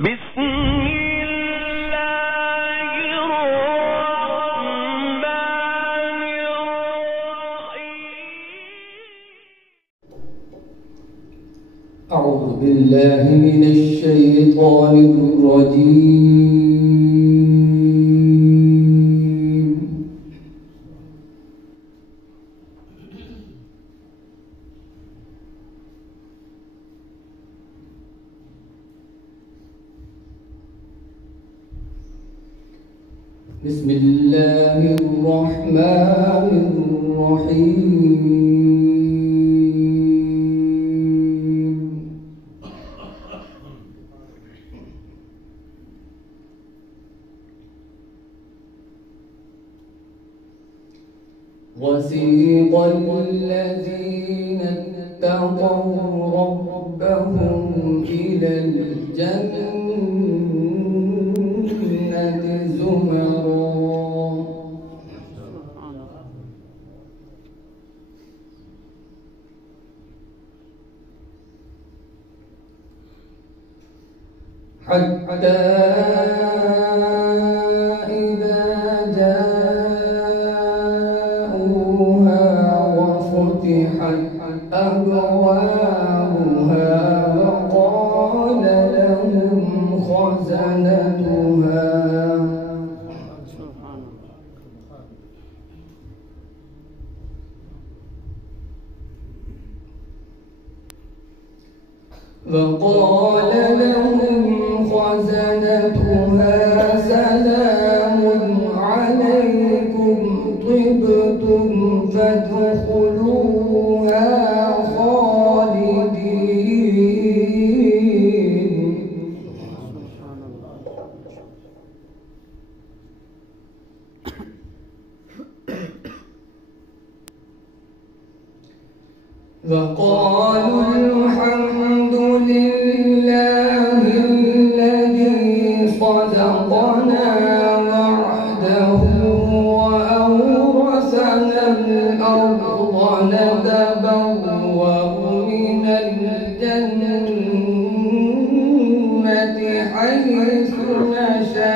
بسم الله الرحمن الرحيم. أعوذ بالله من الشيطان الرجيم. بسم الله الرحمن الرحيم. وسيق الذين اتقوا ربهم إلى الجنة زمرا حتى إذا جاءوها وفتحت أبوابها وقال لهم خزنتها سلام عليكم طبتم فادخلوها خالدين. وقالوا الحمد لله الذي صدقنا وعده وأورثنا الأرض نتبوأ من الجنة حيث نشاء.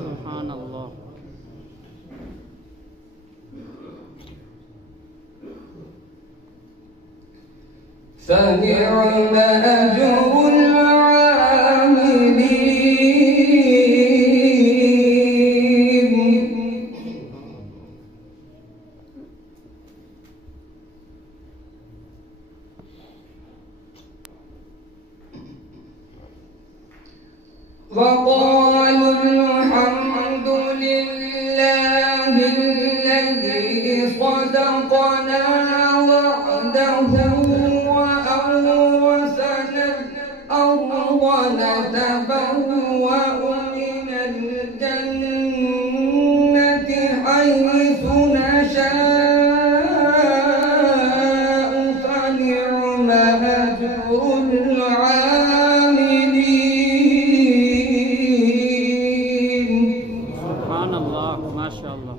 سبحان الله. فنعم أجر العاملين. وقالوا الحمد لله الذي صدقنا وعده وأورثنا الأرض نتبوأ من الجنة حيث نشاء فنعم أجر العاملين. سبحان الله، ما شاء الله.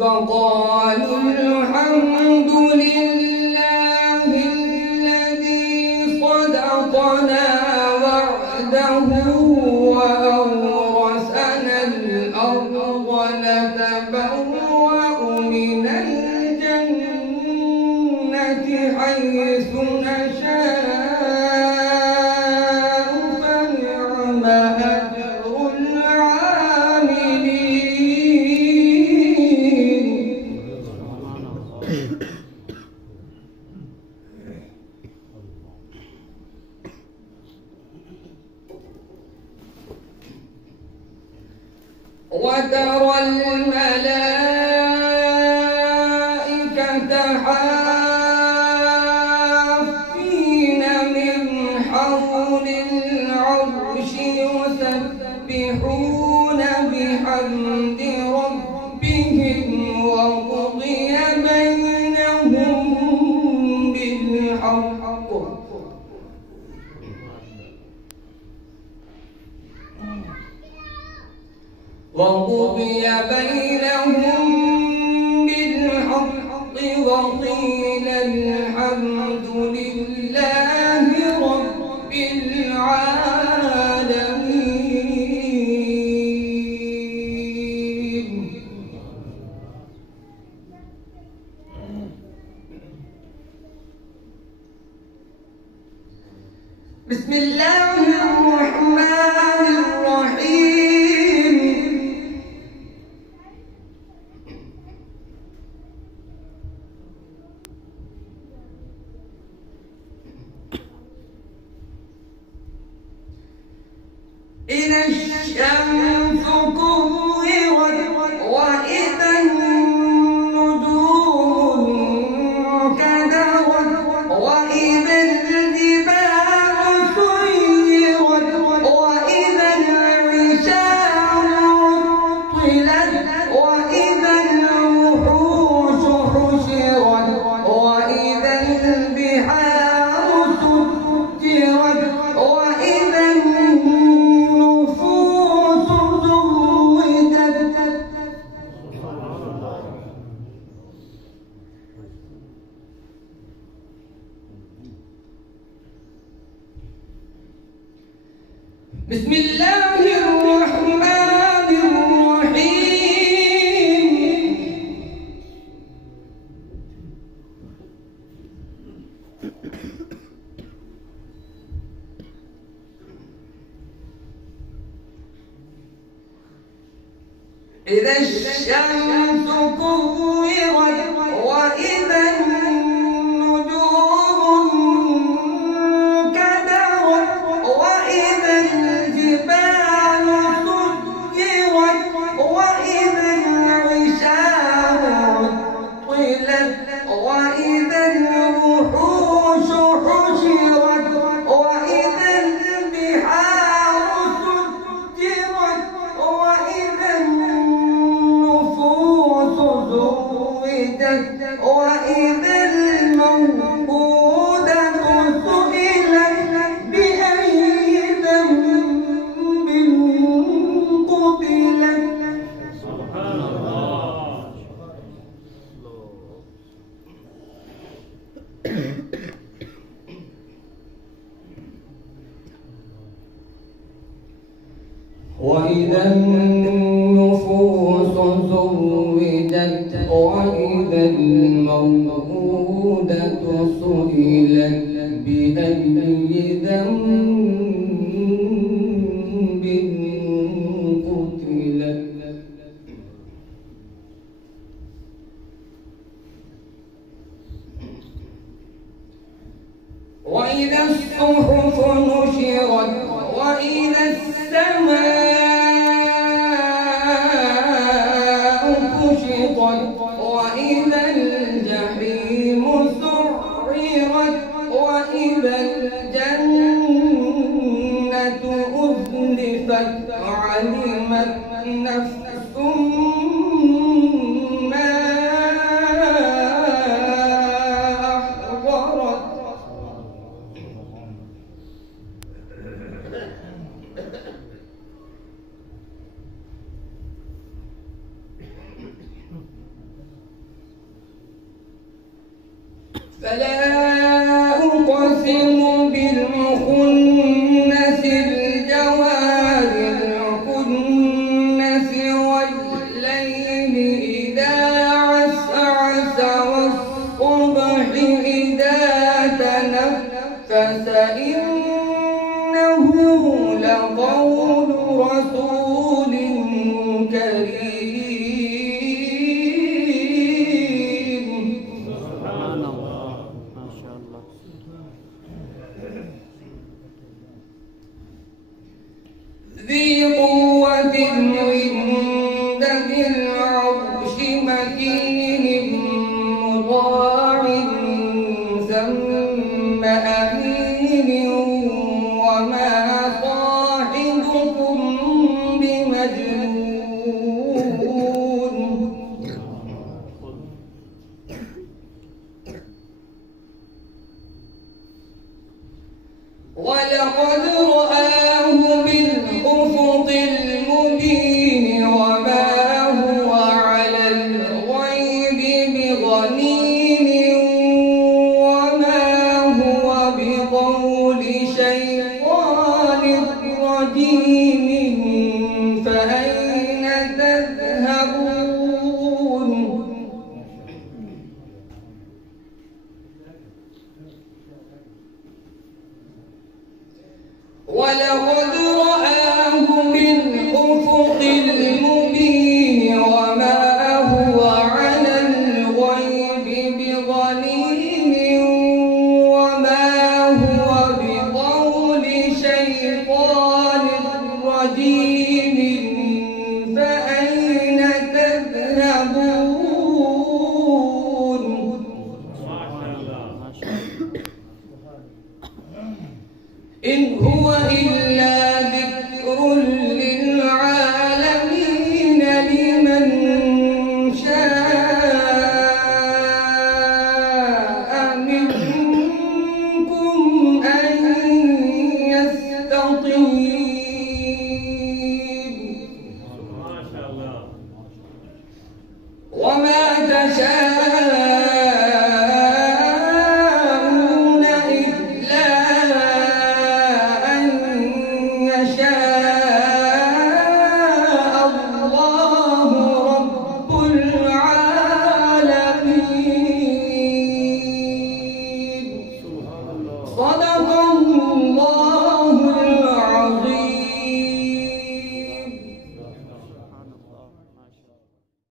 وقالوا الحمد لله الذي صدقنا وعده وأورثنا الأرض نتبوأ من الجنة حيث نشاء فنعم أجر العاملين. وترى الملائكة حافين من حول العرش يسبحون بحمد ربهم وقضي بينهم بالحق وقضي بينهم بالحق وقيل الحمد لله رب العالمين. بسم الله الرحمن الرحيم. إذا الشمس كورت وإذا النجوم انكدرت وإذا الجبال سيرت وإذا العشار عطلت وإذا الوحوش حشرت وإذا البحار سجرت وإذا النفوس زوجت. بسم الله الرحمن الرحيم. إذا الشمس كورت وإذا النجوم انكدرت وإذا الجبال سجرت وإذا العشار عطلت وإذا الوحوش حشرت وإذا البحار سجرت وإذا النفوس زوجت وإذا الموءودة سئلت بأي ذنب قتلت. سبحان الله. وإذا النفوس زوجت وإذا الموءودة سئلت بأي ذنب قتلت. وإذا الصحف نشرت وإذا السماء كشطت وإذا الجحيم سعرت وإذا الجنة أزلفت علمت نفس ما أحضرت. فلا أقسم بالخنس الجوار الكنس والليل إذا عسعس والصبح إذا تنفس إنه لقول رسول كريم. سبحان الله. ما شاء الله. ذي قوة عند ذي العرش مكين مطاع ثم أمين وما صاحبكم بمجنون. ولقد رآه بالأفق المبين. بظنين فأين تذهبون ولقد رآه بالأفق المبين وما هو على الغيب بضنين وما هو بقول شيطان رجيم